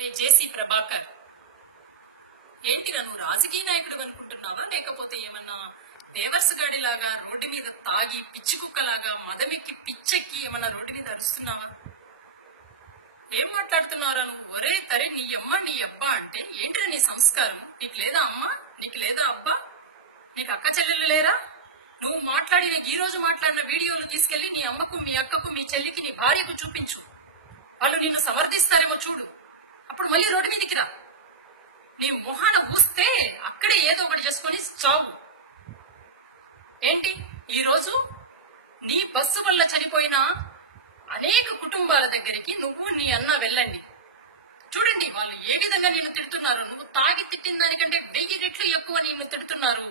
రే జేసీ ప్రభాకర్, ఏంటిరా నువ్వు రాజకీయ నాయకుడు అనుకుంటున్నావా, లేకపోతే ఏమన్నా దేవర్స్ గాడిలాగా రోడ్డు మీద తాగి పిచ్చి కుక్కలాగా మదమెక్కి పిచ్చెక్కి ఏమన్నా రోడ్డు మీద అరుస్తున్నావా? ఏం మాట్లాడుతున్నారా నువ్వు? ఒరే తరే నీ అమ్మ నీ అబ్బా అంటే ఏంటిరా నీ సంస్కారం? నీకు లేదా అమ్మ, నీకు లేదా అబ్బా, నీకు అక్క చెల్లెళ్ళు లేరా? నువ్వు మాట్లాడిన ఈ రోజు మాట్లాడిన వీడియోలు తీసుకెళ్లి నీ అమ్మకు మీ అక్కకు మీ చెల్లికి నీ భార్యకు చూపించు. వాళ్ళు నిన్ను సమర్థిస్తారేమో చూడు. అప్పుడు మళ్ళీ రోడ్డు మీదకి రా. నీ మొహాన ఊస్తే అక్కడే ఏదో ఒకటి చేసుకొని చావు. ఏంటి ఈ రోజు నీ బస్సు వల్ల చనిపోయిన అనేక కుటుంబాల దగ్గరికి నువ్వు నీ అన్న వెళ్ళండి. చూడండి వాళ్ళు ఏ విధంగా నిన్ను తిడుతున్నారు. నువ్వు తాగి తిట్టిన దానికంటే 1000 రెట్లు ఎక్కువ నిన్ను తిడుతున్నారు.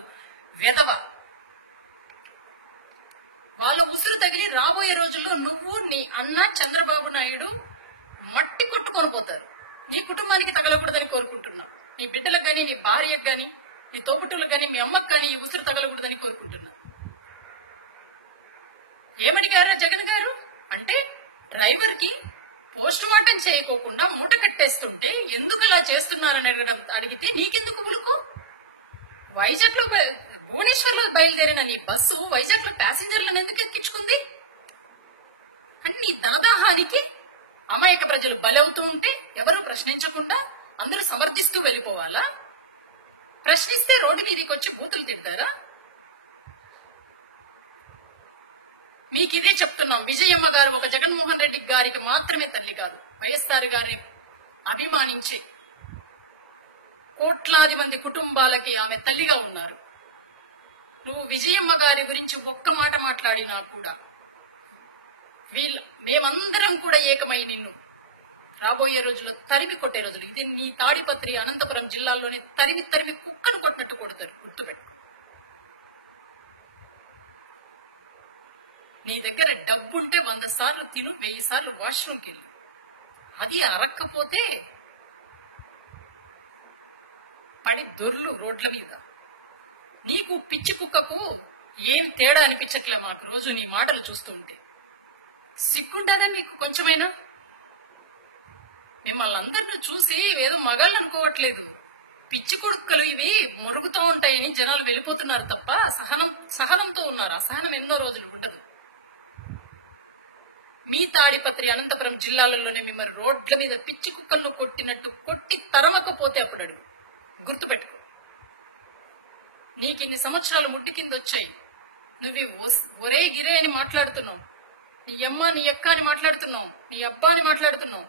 వెధవ. వాళ్ళ ఉసురు తగిలి రాబోయే రోజుల్లో నువ్వు నీ అన్న చంద్రబాబు నాయుడు మట్టి కొట్టుకొని పోతారు. నీ కుటుంబానికి తగలకూడదని కోరుకుంటున్నా. నీ బిడ్డలకు గాని, నీ భార్యకు గాని, నీ తోబుట్టులకు గాని, మీ అమ్మకు గాని ఈ ఉసురు తగలకూడదని కోరుకుంటున్నా. ఏమడిగారా జగన్ గారు అంటే డ్రైవర్ కి పోస్ట్ మార్టం చేయకోకుండా మూట కట్టేస్తుంటే ఎందుకు అలా చేస్తున్నారని అడిగితే నీకెందుకు ఉలుకు? వైజాగ్ లో భువనేశ్వర్ లో బయలుదేరిన నీ బస్సు వైజాగ్ లో ప్యాసింజర్లను ఎందుకు ఎక్కించుకుంది? అన్ని ధనదాహానికి అమాయక ప్రజలు బలవుతూ ఉంటే ఎవరు ప్రశ్నించకుండా అందరూ సమర్థిస్తూ వెళ్ళిపోవాలా? ప్రశ్నిస్తే రోడ్డు మీదకి వచ్చి బూతులు తిడతారా? మీకిదే చెప్తున్నాం. విజయమ్మ గారు ఒక జగన్మోహన్ రెడ్డి గారికి మాత్రమే తల్లి కాదు, వైఎస్ఆర్ గారి అభిమానించి కోట్లాది మంది కుటుంబాలకి ఆమె తల్లిగా ఉన్నారు. నువ్వు విజయమ్మ గారి గురించి ఒక్క మాట మాట్లాడినా కూడా మేమందరం కూడా ఏకమై నిన్ను రాబోయే రోజుల్లో తరిమి కొట్టే రోజులు. ఇది నీ తాడిపత్రి అనంతపురం జిల్లాల్లోనే తరిమి తరిమి కుక్కను కొట్టినట్టు కొడతారు. గుర్తుపెట్టు. నీ దగ్గర డబ్బుంటే 100 సార్లు తిను, 1000 సార్లు వాష్రూమ్కి వెళ్ళు. అది అరక్కపోతే పడి దొర్లు రోడ్ల మీద. నీకు పిచ్చి కుక్కకు ఏం తేడా అనిపించట్లే మాకు రోజు నీ మాటలు చూస్తుంటే. సిగ్గుంటుందా మీకు కొంచెమైనా? మిమ్మల్ని అందరినీ చూసి ఏదో మగాళ్ళు అనుకోవట్లేదు. పిచ్చి కుడుక్కలు ఇవి మొరుగుతూ ఉంటాయని జనాలు వెళ్ళిపోతున్నారు తప్ప సహనంతో ఉన్నారు. అసహనం ఎన్నో రోజులు ఉండదు. మీ తాడిపత్రి అనంతపురం జిల్లాలలోనే మిమ్మల్ని రోడ్ల మీద పిచ్చి కుక్కలను కొట్టినట్టు కొట్టి తరమకపోతే అప్పుడు అడుగు. గుర్తుపెట్టుకో. నీకిన్ని సంవత్సరాలు ముడ్డి కింద వచ్చాయి. నువ్వు ఒరే గిరే అని మాట్లాడుతున్నావు. నీ అమ్మ నీ అక్క అని మాట్లాడుతున్నావు. నీ అబ్బా అని మాట్లాడుతున్నావు.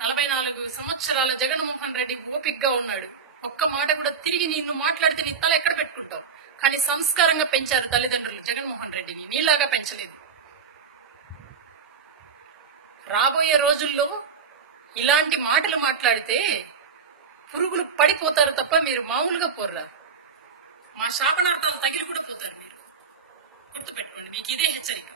44 సంవత్సరాల జగన్మోహన్ రెడ్డి ఓపికగా ఉన్నాడు. ఒక్క మాట కూడా తిరిగి నిన్ను మాట్లాడితే నీ తల ఎక్కడ పెట్టుకుంటావు? కానీ సంస్కారంగా పెంచారు తల్లిదండ్రులు జగన్మోహన్ రెడ్డిని. నీలాగా పెంచలేదు. రాబోయే రోజుల్లో ఇలాంటి మాటలు మాట్లాడితే పురుగులు పడిపోతారు తప్ప మీరు మామూలుగా పోర్రా. మా శాపనార్థాలు తగిలి కూడా పోతారు మీరు. గుర్తుపెట్టుకోండి. మీకు ఇదే హెచ్చరిక.